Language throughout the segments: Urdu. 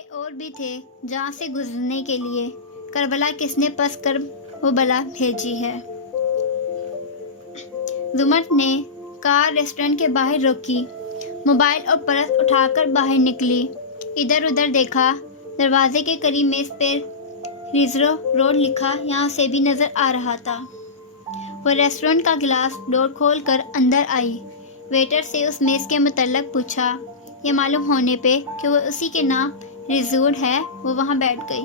اور بھی تھے جہاں سے گزرنے کے لیے کربلا کس نے پس کر وہ بلا بھیجی ہے۔ زمر نے کار ریسٹورنٹ کے باہر روکی، موبائل اور پرس اٹھا کر باہر نکلی، ادھر ادھر دیکھا۔ دروازے کے قریب میز پر ریزرو روڈ لکھا یہاں سے بھی نظر آ رہا تھا۔ وہ ریسٹورنٹ کا گلاس ڈور کھول کر اندر آئی، ویٹر سے اس میز کے متعلق پوچھا۔ یہ معلوم ہونے پہ کہ وہ اسی کے نام ریزروڈ ہے وہ وہاں بیٹھ گئی۔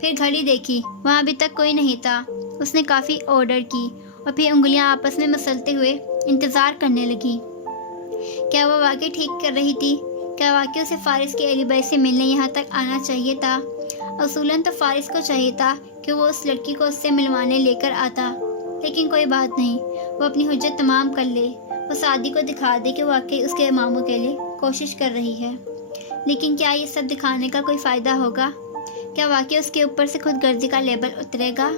پھر گھڑی دیکھی، وہاں ابھی تک کوئی نہیں تھا۔ اس نے کافی آرڈر کی اور پھر انگلیاں آپس میں مسلتے ہوئے انتظار کرنے لگی۔ کیا وہ واقعی ٹھیک کر رہی تھی؟ کیا واقعی اسے فارس کے علی بھائی سے ملنے یہاں تک آنا چاہیے تھا؟ اصولاً تو فارس کو چاہیے تھا کہ وہ اس لڑکی کو اس سے ملوانے لے کر آتا، لیکن کوئی بات نہیں، وہ اپنی حجت تمام کر لے، وہ سعدی کو دکھا دے کہ واقعی اس کے ماموں کے لیے کوشش کر رہی ہے۔ لیکن کیا یہ سب دکھانے کا کوئی فائدہ ہوگا؟ کیا واقعی اس کے اوپر سے خود غرضی کا لیبل اترے گا؟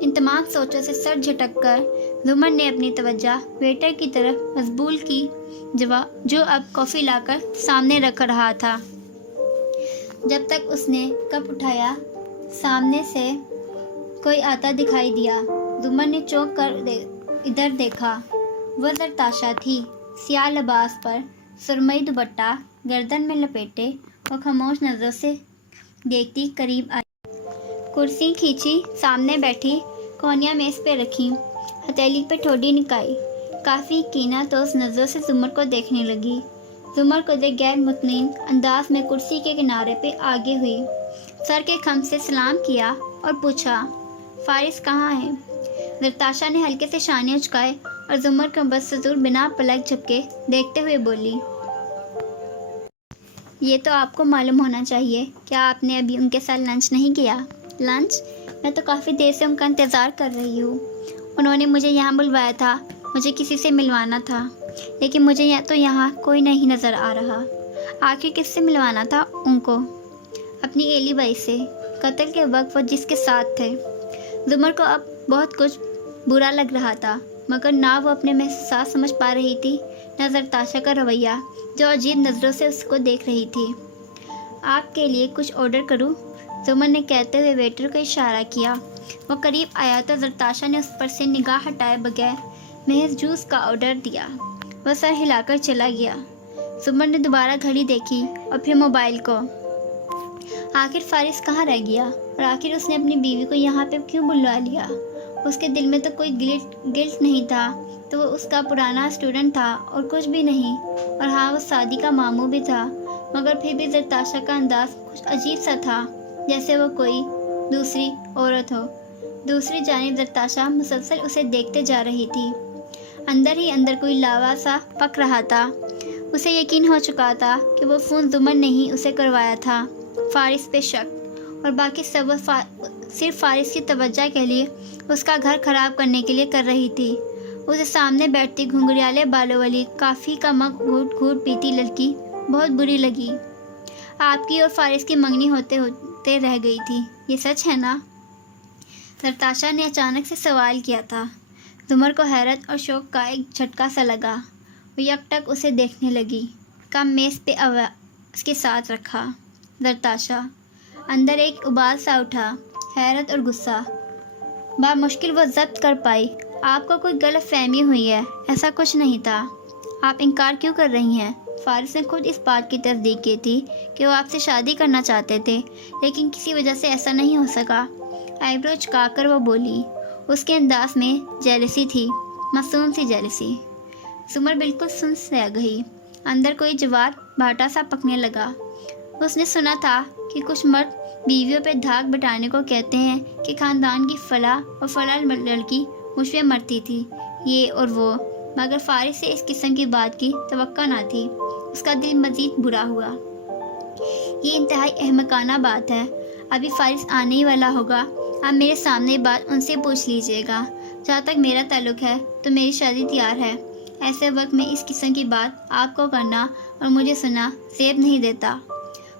ان تمام سوچوں سے سر جھٹک کر زمر نے اپنی توجہ ویٹر کی طرف مبذول کی جو اب کافی لا کر سامنے رکھ رہا تھا۔ جب تک اس نے کپ اٹھایا، سامنے سے کوئی آتا دکھائی دیا۔ زمر نے چونک کر ادھر دیکھا، وہ زرتاشا تھی، سیاہ لباس پر سرمئی دوپٹہ گردن میں لپیٹے، وہ خاموش نظروں سے دیکھتی قریب آئی۔ کرسی کھینچی، سامنے بیٹھی، کونیاں میز پہ رکھی، ہتھیلی پہ ٹھوڈی نکائی، کافی کینہ توز نظروں سے زمر کو دیکھنے لگی۔ زمر کو دیکھ غیر مطمئن انداز میں کرسی کے کنارے پہ آگے ہوئی، سر کے خم سے سلام کیا اور پوچھا، فارس کہاں ہے؟ زرتاشا نے ہلکے سے شانے اچکائے اور زمر کو بدستور بنا پلک جھپکے دیکھتے ہوئے بولی، یہ تو آپ کو معلوم ہونا چاہیے، کیا آپ نے ابھی ان کے ساتھ لنچ نہیں کیا؟ لنچ؟ میں تو کافی دیر سے ان کا انتظار کر رہی ہوں۔ انہوں نے مجھے یہاں بلوایا تھا، مجھے کسی سے ملوانا تھا، لیکن مجھے تو یہاں کوئی نہیں نظر آ رہا۔ آخر کس سے ملوانا تھا ان کو؟ اپنی ایلی بائی سے، قتل کے وقت وہ جس کے ساتھ تھے۔ زمر کو اب بہت کچھ برا لگ رہا تھا، مگر نہ وہ اپنے محسوسات سمجھ پا رہی تھی، نہ زرتاشا کا رویہ جو عجیب نظروں سے اس کو دیکھ رہی تھی۔ آپ کے لیے کچھ آرڈر کروں؟ زمر نے کہتے ہوئے ویٹر کو اشارہ کیا۔ وہ قریب آیا تو زرتاشا نے اس پر سے نگاہ ہٹائے بغیر محض جوس کا آرڈر دیا۔ وہ سر ہلا کر چلا گیا۔ زمر نے دوبارہ گھڑی دیکھی اور پھر موبائل کو۔ آخر فارس کہاں رہ گیا؟ اور آخر اس نے اپنی بیوی کو یہاں پہ کیوں بلوا لیا؟ اس کے دل میں تو کوئی گلٹ نہیں تھا، تو وہ اس کا پرانا اسٹوڈنٹ تھا اور کچھ بھی نہیں، اور ہاں وہ سعدی کا ماموں بھی تھا، مگر پھر بھی زرتاشا کا انداز کچھ عجیب سا تھا، جیسے وہ کوئی دوسری عورت ہو۔ دوسری جانب زرتاشا مسلسل اسے دیکھتے جا رہی تھی، اندر ہی اندر کوئی لاوا سا پک رہا تھا۔ اسے یقین ہو چکا تھا کہ وہ فون زمر نے ہی اسے کروایا تھا۔ فارس پہ شک، اور باقی سب وہ صرف فارس کی توجہ کے لیے اس کا گھر خراب کرنے کے لیے کر رہی تھی۔ اسے سامنے بیٹھتی گھنگریالے بالوں والی کافی کا مگ گھوٹ گھوٹ پیتی لڑکی بہت بری لگی۔ آپ کی اور فارس کی منگنی ہوتے ہوتے رہ گئی تھی، یہ سچ ہے نا؟ زرتاشا نے اچانک سے سوال کیا تھا۔ زمر کو حیرت اور شوق کا ایک جھٹکا سا لگا۔ وہ یک ٹک اسے دیکھنے لگی۔ کم میز پہ اس کے ساتھ رکھا۔ زرتاشا اندر ایک ابال سا اٹھا، حیرت اور غصہ۔ بامشکل وہ ضبط کر پائی، آپ کو کوئی غلط فہمی ہوئی ہے، ایسا کچھ نہیں تھا۔ آپ انکار کیوں کر رہی ہیں؟ فارس نے خود اس بات کی تصدیق کی تھی کہ وہ آپ سے شادی کرنا چاہتے تھے، لیکن کسی وجہ سے ایسا نہیں ہو سکا۔ آئیبرو چکا کر وہ بولی۔ اس کے انداز میں جیلسی تھی، معصوم سی جیلسی۔ زمر بالکل سن سے گئی، اندر کوئی جوار بھاٹا سا پکنے لگا۔ اس نے سنا تھا کہ کچھ مرد بیویوں پہ دھاگ بٹانے کو کہتے ہیں کہ خاندان کی فلاں اور فلاں لڑکی مجھ پہ مرتی تھی، یہ اور وہ، مگر فارس سے اس قسم کی بات کی توقع نہ تھی۔ اس کا دل مزید برا ہوا۔ یہ انتہائی احمقانہ بات ہے، ابھی فارس آنے ہی والا ہوگا، آپ میرے سامنے بات ان سے پوچھ لیجئے گا۔ جہاں تک میرا تعلق ہے تو میری شادی تیار ہے۔ ایسے وقت میں اس قسم کی بات آپ کو کرنا اور مجھے سننا زیب نہیں دیتا۔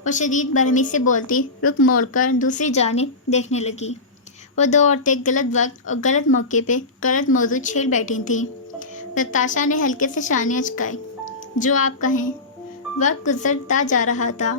وہ شدید برہمی سے بولتی رخ موڑ کر دوسری جانب دیکھنے لگی۔ وہ دو عورتیں غلط وقت اور غلط موقع پہ غلط موضوع چھیڑ بیٹھی تھیں۔ زرتاشا نے ہلکے سے شانے اچکائے۔ جو آپ کہیں۔ وقت گزرتا جا رہا تھا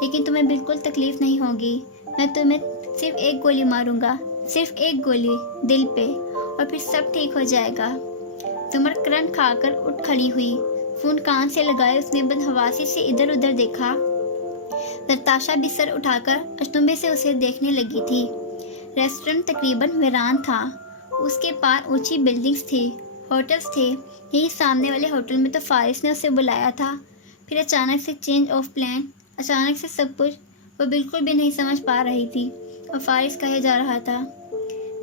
لیکن تمہیں بالکل تکلیف نہیں ہوگی. میں تمہیں صرف ایک گولی ماروں گا, صرف ایک گولی دل پہ, اور پھر سب ٹھیک ہو جائے گا. زمر کرنٹ کھا کر اٹھ کھڑی ہوئی. فون کان سے لگائے اس نے بدحواسی سے ادھر ادھر دیکھا. نتاشا بھی سر اٹھا کر اچنبھے سے اسے دیکھنے لگی تھی. ریسٹورنٹ تقریباً ویران تھا. اس کے پار اونچی بلڈنگز تھی, ہوٹلز تھے. یہی سامنے والے ہوٹل میں تو فارس نے اسے بلایا تھا. پھر اچانک سے چینج آف پلان, اچانک سے سب کچھ. وہ بالکل بھی نہیں سمجھ پا رہی تھی. اور فارس کہے جا رہا تھا,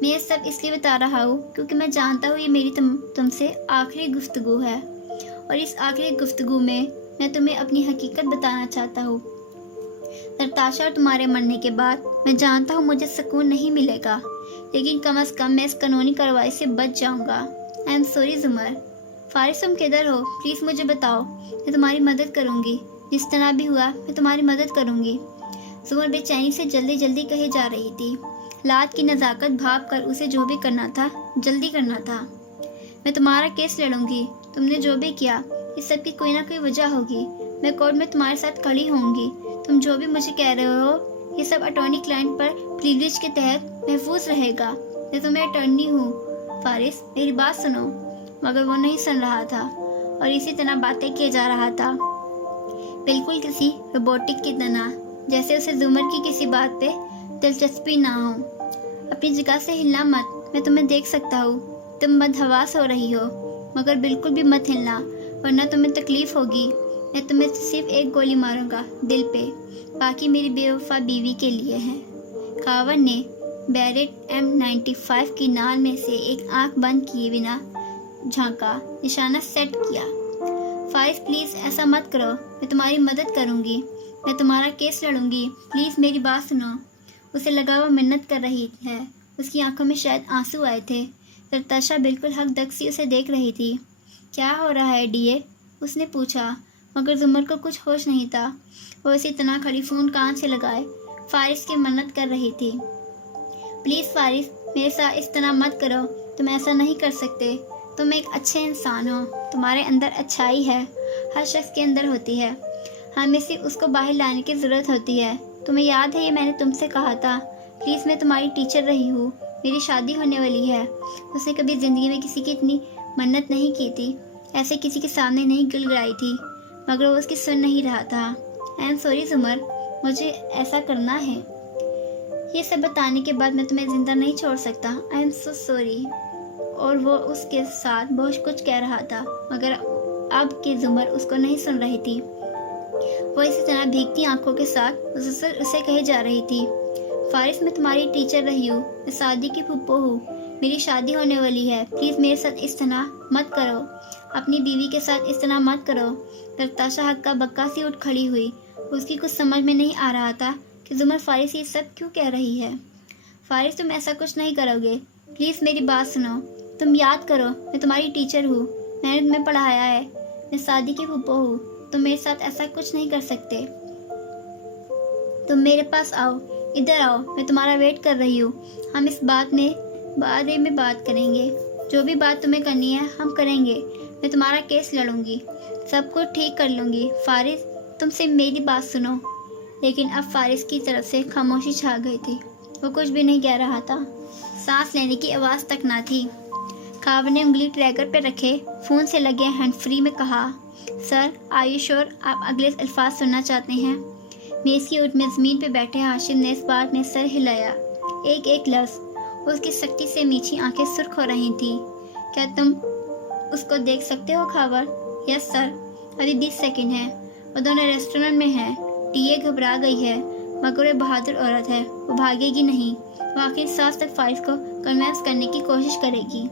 میں یہ سب اس لیے بتا رہا ہوں کیونکہ میں جانتا ہوں یہ میری تم سے آخری گفتگو ہے, اور اس آخری گفتگو میں تمہیں اپنی حقیقت بتانا چاہتا ہوں. نتاشا, اور تمہارے مرنے کے بعد میں جانتا ہوں مجھے سکون نہیں ملے گا, لیکن کم از کم میں اس قانونی کارروائی سے بچ جاؤں گا. آئی ایم سوری زمر. فارس, تم کدھر ہو؟ پلیز مجھے بتاؤ, میں تمہاری مدد کروں گی. جس طرح بھی ہوا میں تمہاری مدد کروں گی. زمر بے چینی سے جلدی جلدی کہے جا رہی تھی. لات کی نزاکت بھاپ کر اسے جو بھی کرنا تھا جلدی کرنا تھا. میں تمہارا کیس لڑوں گی. تم نے جو بھی کیا اس سب کی کوئی نہ کوئی وجہ ہوگی. میں کورٹ میں تمہارے ساتھ کھڑی ہوں گی. تم جو بھی مجھے کہہ رہے ہو یہ سب اٹارنی کلائنٹ پر پریویلیج کے تحت محفوظ رہے گا. میں تمہیں اٹارنی ہوں. فارس, میری بات سنو. مگر وہ نہیں سن رہا تھا اور اسی طرح باتیں کیے جا رہا تھا, بالکل کسی روبوٹک کی طرح, جیسے اسے زمر کی کسی بات پہ دلچسپی نہ ہو. اپنی جگہ سے ہلنا مت, میں تمہیں دیکھ سکتا ہوں. تم بدحواس ہو رہی ہو, مگر بالکل بھی مت ہلنا ورنہ تمہیں تکلیف ہوگی. میں تمہیں صرف ایک گولی ماروں گا دل پہ, باقی میری بے وفا بیوی کے لیے ہے. خاوند نے بیریٹ M95 کی نال میں سے ایک آنکھ بند کیے بنا جھانکا, نشانہ سیٹ کیا. فارس, پلیز ایسا مت کرو. میں تمہاری مدد کروں گی. میں تمہارا کیس لڑوں گی. پلیز میری بات سنو. اسے لگا وہ منت کر رہی ہے. اس کی آنکھوں میں شاید آنسو آئے تھے. نتاشا بالکل حق دکسی اسے دیکھ رہی تھی. کیا ہو رہا ہے ڈیئر؟ اس نے پوچھا, مگر زمر کو کچھ ہوش نہیں تھا. وہ اسی طرح کھڑی فون کان سے لگائے فارس کی منت کر رہی تھی. پلیز فارس, میرے ساتھ اس طرح مت کرو. تم ایسا نہیں کر سکتے. تم ایک اچھے انسان ہو. تمہارے اندر اچھائی ہے, ہر شخص کے اندر ہوتی ہے. ہمیں صرف اس کو باہر لانے کی ضرورت ہوتی ہے. تمہیں یاد ہے یہ میں نے تم سے کہا تھا. پلیز, میں تمہاری ٹیچر رہی ہوں. میری شادی ہونے والی ہے. اس نے کبھی زندگی میں کسی کی اتنی منت نہیں کی تھی, ایسے کسی کے سامنے نہیں گڑگڑائی تھی, مگر وہ اس کی سن نہیں رہا تھا. آئی ایم سوری زمر, مجھے ایسا کرنا ہے. یہ سب بتانے کے بعد میں تمہیں زندہ نہیں چھوڑ سکتا. I am so sorry. اور وہ اس کے ساتھ بہت کچھ کہہ رہا تھا, مگر اب کی زمر اس کو نہیں سن رہی تھی. وہ اسی طرح بھیگتی آنکھوں کے ساتھ مسلسل اسے کہے جا رہی تھی. فارس, میں تمہاری ٹیچر رہی ہوں. میں سعدی کی پھپھو ہوں. میری شادی ہونے والی ہے. پلیز میرے ساتھ اس طرح مت کرو. اپنی بیوی کے ساتھ اس طرح مت کرو. نتاشا ہکا بکا سی اٹھ کھڑی ہوئی. اس کی کچھ سمجھ میں نہیں آ رہا تھا کہ زمر فارس یہ سب کیوں کہہ رہی ہے. فارس, تم ایسا کچھ نہیں کرو گے. پلیز میری بات سنو. تم یاد کرو, میں تمہاری ٹیچر ہوں. میں نے تمہیں پڑھایا ہے. میں سعدی کی پھپھو ہوں. تم میرے ساتھ ایسا کچھ نہیں کر سکتے. تم میرے پاس آؤ, ادھر آؤ. میں تمہارا ویٹ کر رہی ہوں. ہم اس بارے میں بات کریں گے. جو بھی بات تمہیں کرنی ہے ہم کریں گے. میں تمہارا کیس لڑوں گی. سب کچھ ٹھیک کر لوں گی. فارس, تم سے میری بات سنو. لیکن اب فارس کی طرف سے خاموشی چھا گئی تھی. وہ کچھ بھی نہیں کہہ رہا تھا. سانس لینے کی آواز تک نہ تھی. خاوند نے انگلی ٹریگر پہ رکھے فون سے لگے ہینڈ فری میں کہا, سر, آر یو شیور آپ اگلے الفاظ سننا چاہتے ہیں؟ میز کی اوٹ میں زمین پہ بیٹھے ہاشم نے اس بات میں سر ہلایا. ایک ایک لفظ. اس کی سختی سے میچھی آنکھیں سرخ ہو رہی تھیں. کیا تم اس کو دیکھ سکتے ہو خاوند؟ یس سر. ابھی 20 سیکنڈ ہیں. وہ دونوں ریسٹورنٹ میں ہیں. ٹیے گھبرا گئی ہے, مگر وہ بہادر عورت ہے. وہ بھاگے گی نہیں. وہ آخری سانس تک فارس کو کنوینس کرنے کی کوشش کرے گی.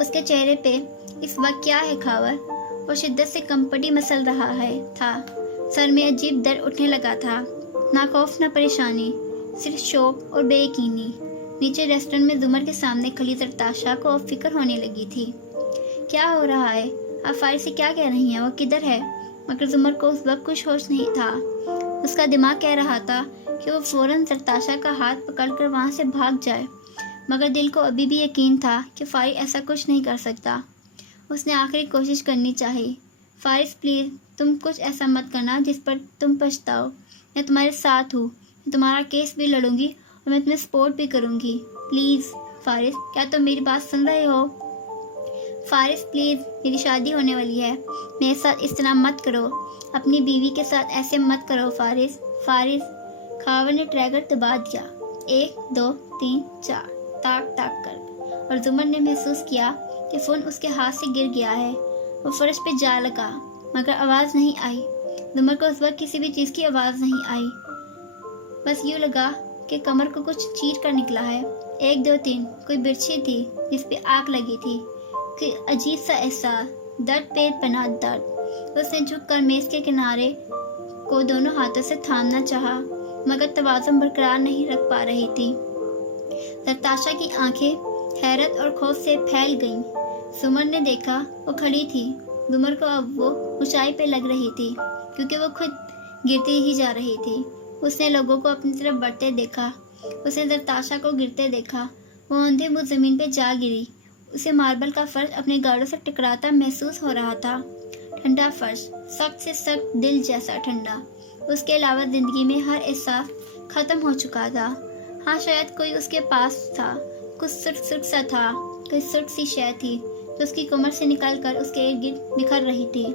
اس کے چہرے پہ اس وقت کیا ہے خاوند؟ وہ شدت سے کمپٹی مسل رہا تھا. سر میں عجیب درد اٹھنے لگا تھا. نہ خوف نہ پریشانی, صرف شوق اور بے یقینی. نیچے ریسٹورنٹ میں زمر کے سامنے کھڑی نتاشا کو اب فکر ہونے لگی تھی. کیا ہو رہا ہے؟ آپ فارس سے کیا کہہ رہی ہیں؟ وہ کدھر ہے؟ مگر زمر کو اس وقت کچھ ہوش نہیں تھا. اس کا دماغ کہہ رہا تھا کہ وہ فوراً نتاشا کا ہاتھ پکڑ کر وہاں سے بھاگ جائے, مگر دل کو ابھی بھی یقین تھا کہ فارس ایسا کچھ نہیں کر سکتا. اس نے آخری کوشش کرنی چاہی. فارس, پلیز تم کچھ ایسا مت کرنا جس پر تم پچھتاؤ. میں تمہارے ساتھ ہوں، میں تمہارا کیس بھی لڑوں گی اور میں تمہیں سپورٹ بھی کروں گی۔ پلیز فارس، کیا تم میری بات سن رہے ہو؟ فارس پلیز، میری شادی ہونے والی ہے، میرے ساتھ اس طرح مت کرو، اپنی بیوی کے ساتھ ایسے مت کرو فارس۔ فارس، خاور نے ٹریگر دبا دیا، 1 2 3 4 تاک تاک کر، اور زمر نے محسوس کیا کہ فون اس کے ہاتھ سے گر گیا ہے۔ وہ فرش پہ جا لگا مگر آواز نہیں آئی۔ زمر کو اس وقت کسی بھی چیز کی آواز نہیں آئی، بس یوں لگا کہ کمر کو کچھ چیر کر نکلا ہے۔ 1 2 3 کوئی برچھی تھی جس پہ آگ لگی تھی، کہ عجیب سا احساس، درد پہ پناہ درد۔ اس نے جھک کر میز کے کنارے کو دونوں ہاتھوں سے تھامنا چاہا مگر توازن برقرار نہیں رکھ پا رہی تھی۔ نتاشا کی آنکھیں حیرت اور خوف سے پھیل گئیں۔ زمر نے دیکھا وہ کھڑی تھی۔ زمر کو اب وہ اونچائی پہ لگ رہی تھی کیونکہ وہ خود گرتی ہی جا رہی تھی۔ اس نے لوگوں کو اپنی طرف بڑھتے دیکھا، اس نے نتاشا کو گرتے دیکھا۔ وہ اندھے منہ زمین پہ جا گری۔ اسے ماربل کا فرش اپنے گاڑوں سے ٹکراتا محسوس ہو رہا تھا، ٹھنڈا فرش، سخت سے سخت، دل جیسا ٹھنڈا۔ اس کے علاوہ زندگی میں ہر احساس ختم ہو چکا تھا۔ ہاں، شاید کوئی اس کے پاس تھا، کچھ سرخ سرخ سا تھا، کوئی سرخ سی شے تھی جو اس کی کمر سے نکل کر اس کے ارد گرد بکھر رہی تھی،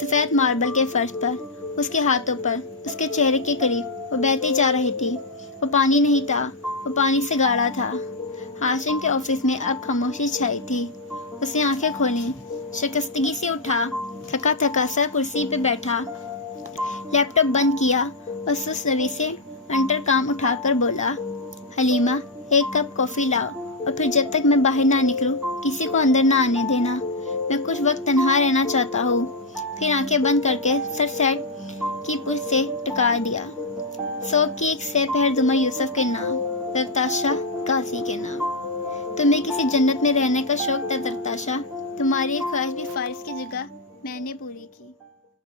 سفید ماربل کے فرش پر، اس کے ہاتھوں پر، اس کے چہرے کے قریب۔ وہ بہتی جا رہی تھی۔ وہ پانی نہیں تھا، وہ پانی سے گاڑھا تھا۔ ہاشم کے آفس میں اب خاموشی چھائی تھی۔ اس نے آنکھیں کھولیں، شکستگی سے اٹھا، تھکا تھکا سا کرسی پہ بیٹھا، لیپ ٹاپ بند کیا اور سست روی سے انٹر کام اٹھا کر بولا، حلیمہ 1 کپ کافی لاؤ، اور پھر جب تک میں باہر نہ نکلوں کسی کو اندر نہ آنے دینا، میں کچھ وقت تنہا رہنا چاہتا ہوں۔ پھر آنکھیں بند کر کے سر سیٹ کی پشت سے ٹکا دیا۔ صبح کی 1 سہ پہر زمر یوسف کے نام، نتاشا قاضی کے نام۔ تمہیں کسی جنت میں رہنے کا شوق تھا نتاشا، تمہاری یہ خواہش بھی فارس کی جگہ میں نے پوری کی۔